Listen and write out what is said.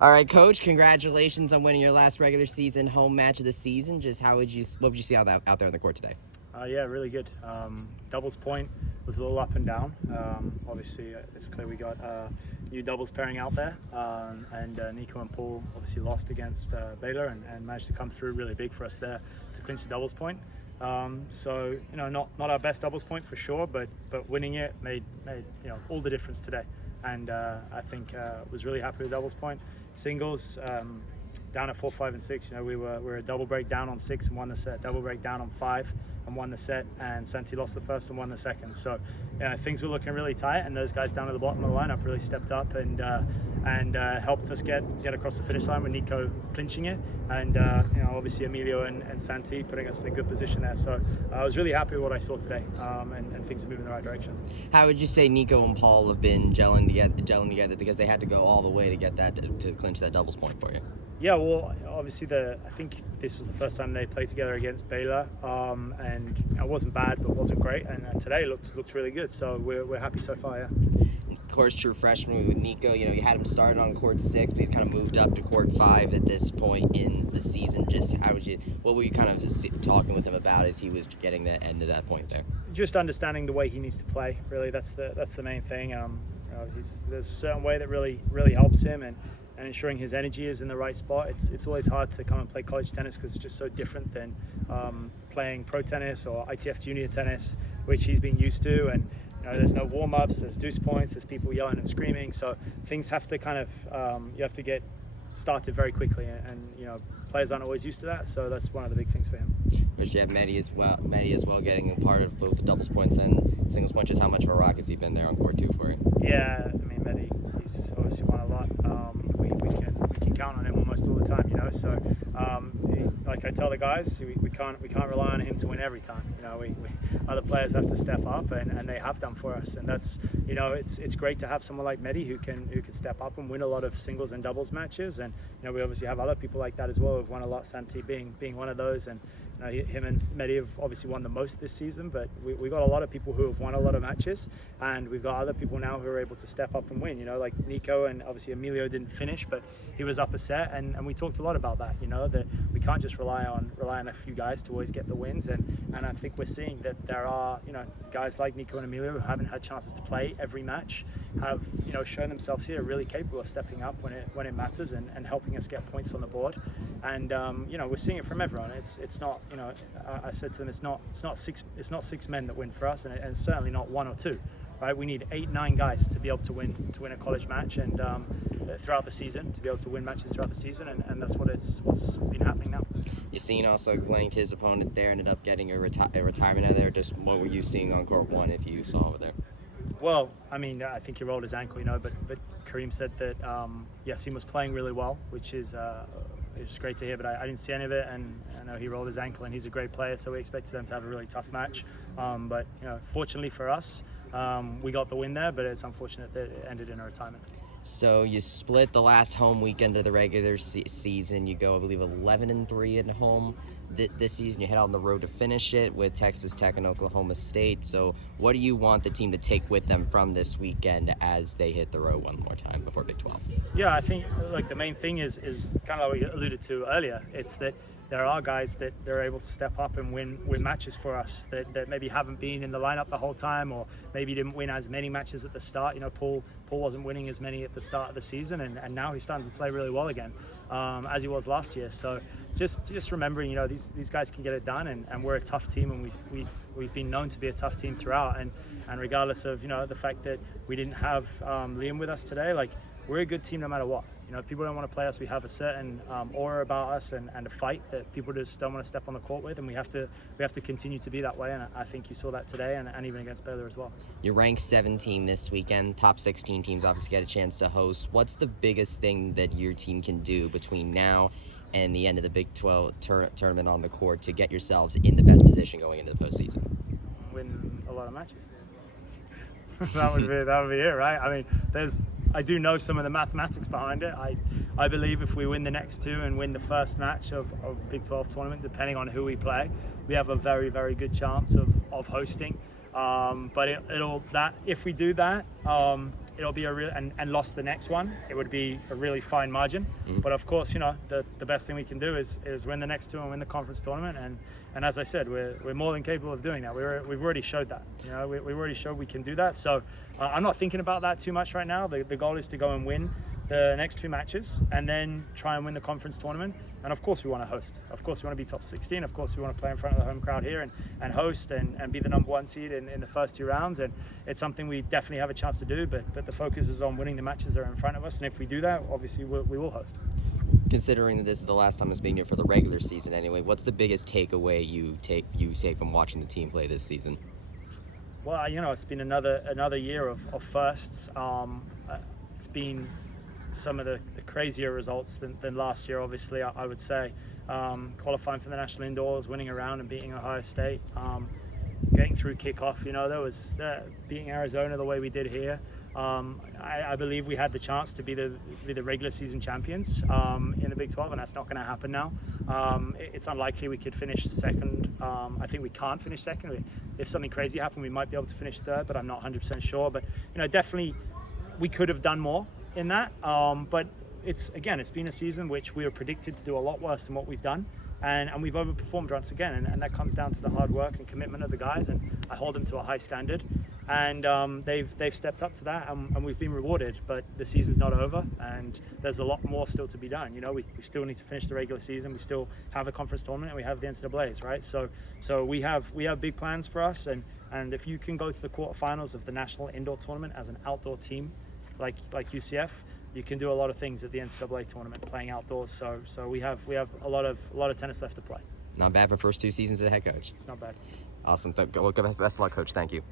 All right, Coach. Congratulations on winning your last regular season home match of the season. Just what would you see out there on the court today? Yeah, really good. Doubles point was a little up and down. Obviously, it's clear we got new doubles pairing out there, and Nico and Paul obviously lost against Baylor and managed to come through really big for us there to clinch the doubles point. So not our best doubles point for sure, but winning it made all the difference today. And I think was really happy with doubles point. Singles. Down at 4, 5, and 6, we were a double break down on 6 and won the set, double break down on 5 and won the set, and Santi lost the first and won the second. So things were looking really tight, and those guys down at the bottom of the lineup really stepped up and helped us get across the finish line with Nico clinching it, and obviously Emilio and Santi putting us in a good position there. So I was really happy with what I saw today, and things are moving in the right direction. How would you say Nico and Paul have been gelling together because they had to go all the way to get that to clinch that doubles point for you? Yeah, well, obviously I think this was the first time they played together against Baylor, and it wasn't bad, but it wasn't great. And today looks really good. So we're happy so far. Yeah. Of course, true freshman with Nico. You had him started on court 6, but he's kind of moved up to court 5 at this point in the season. Just what were you kind of just talking with him about as he was getting that end of that point there? Just understanding the way he needs to play. Really, that's the main thing. There's a certain way that really helps him, and ensuring his energy is in the right spot. It's always hard to come and play college tennis because it's just so different than playing pro tennis or ITF junior tennis, which he's been used to. And there's no warm-ups, there's deuce points, there's people yelling and screaming. So things have to kind of you have to get started very quickly, and players aren't always used to that. So that's one of the big things for him. But you have Mehdi as well getting a part of both the doubles points and singles points. Just how much of a rock has he been there on court 2 for you? Yeah, I mean Mehdi, he's obviously won a lot. We can count on him almost all the time, So, like I tell the guys, we can't rely on him to win every time. Other players have to step up, and they have done for us. And that's it's great to have someone like Mehdi who can step up and win a lot of singles and doubles matches. And we obviously have other people like that as well who've won a lot. Santi being one of those, and him and Mehdi have obviously won the most this season, but we got a lot of people who have won a lot of matches, and we've got other people now who are able to step up and win. Like Nico, and obviously Emilio didn't finish, but he was up a set, and we talked a lot about that. That we can't just rely on a few guys to always get the wins, and I think we're seeing that there are guys like Nico and Emilio who haven't had chances to play every match have shown themselves here really capable of stepping up when it matters and helping us get points on the board. And we're seeing it from everyone. It's not I said to them it's not six men that win for us, and it's certainly not 1 or 2. Right, we need 8, 9 guys to be able to win a college match, and throughout the season to be able to win matches throughout the season, and that's what's been happening now. You seen also blanked his opponent there, ended up getting a retirement out of there. Just what were you seeing on court 1 if you saw over there? Well, I mean, I think he rolled his ankle, but Kareem said that yes, he was playing really well, which is it's great to hear, but I didn't see any of it, and I know he rolled his ankle, and he's a great player, so we expected them to have a really tough match. But fortunately for us, we got the win there, but it's unfortunate that it ended in a retirement. So you split the last home weekend of the regular season. You go, I believe, 11-3 at home this season. You head on the road to finish it with Texas Tech and Oklahoma State. So what do you want the team to take with them from this weekend as they hit the road one more time before Big 12? Yeah, I think the main thing is kind of like we alluded to earlier. It's that there are guys that they're able to step up and win matches for us that maybe haven't been in the lineup the whole time, or maybe didn't win as many matches at the start. Paul wasn't winning as many at the start of the season, and now he's starting to play really well again, as he was last year. So just remembering, these guys can get it done, and we're a tough team, and we've been known to be a tough team throughout, and regardless of the fact that we didn't have Liam with us today, we're a good team no matter what. People don't want to play us. We have a certain aura about us and a fight that people just don't want to step on the court with, and we have to continue to be that way. And I think you saw that today, and even against Baylor as well. You're ranked 17 this weekend. Top 16 teams obviously get a chance to host. What's the biggest thing that your team can do between now and the end of the Big 12 tournament on the court to get yourselves in the best position going into the postseason? Win a lot of matches. that would be it, right? I mean, I do know some of the mathematics behind it. I believe if we win the next 2 and win the first match of Big 12 tournament, depending on who we play, we have a very, very good chance of hosting. But if we do that, it'll be a real and lost the next one, it would be a really fine margin. But of course, you know, the best thing we can do is win the next two and win the conference tournament. And as I said, we're more than capable of doing that. We've already showed that. You know, we've already showed we can do that. So I'm not thinking about that too much right now. The goal is to go and win the next two matches and then try and win the conference tournament. And of course we want to host. Of course we want to be top 16. Of course we want to play in front of the home crowd here and host and be the number one seed in the first two rounds. And it's something we definitely have a chance to do, but the focus is on winning the matches that are in front of us. And if we do that, obviously we will host. Considering that this is the last time it's being here for the regular season anyway, what's the biggest takeaway you take from watching the team play this season? Well, you know, it's been another year of firsts. It's been some of the crazier results than last year, obviously, I would say. Qualifying for the National Indoors, winning around and beating Ohio State, getting through kickoff, you know, there was beating Arizona the way we did here. I believe we had the chance to be the regular season champions in the Big 12, and that's not going to happen now. It's unlikely we could finish second. I think we can't finish second. If something crazy happened, we might be able to finish third, but I'm not 100% sure. But, you know, definitely we could have done more in that, but it's been a season which we were predicted to do a lot worse than what we've done, and we've overperformed once again, and that comes down to the hard work and commitment of the guys, and I hold them to a high standard, and they've stepped up to that, and we've been rewarded. But the season's not over, and there's a lot more still to be done. You know, we still need to finish the regular season. We still have a conference tournament, and we have the NCAAs, right? So we have big plans for us, and if you can go to the quarterfinals of the National Indoor Tournament as an outdoor team, like UCF, you can do a lot of things at the NCAA tournament playing outdoors. So we have a lot of tennis left to play. Not bad for first two seasons as a head coach. It's not bad. Awesome. Best of luck, Coach. Thank you.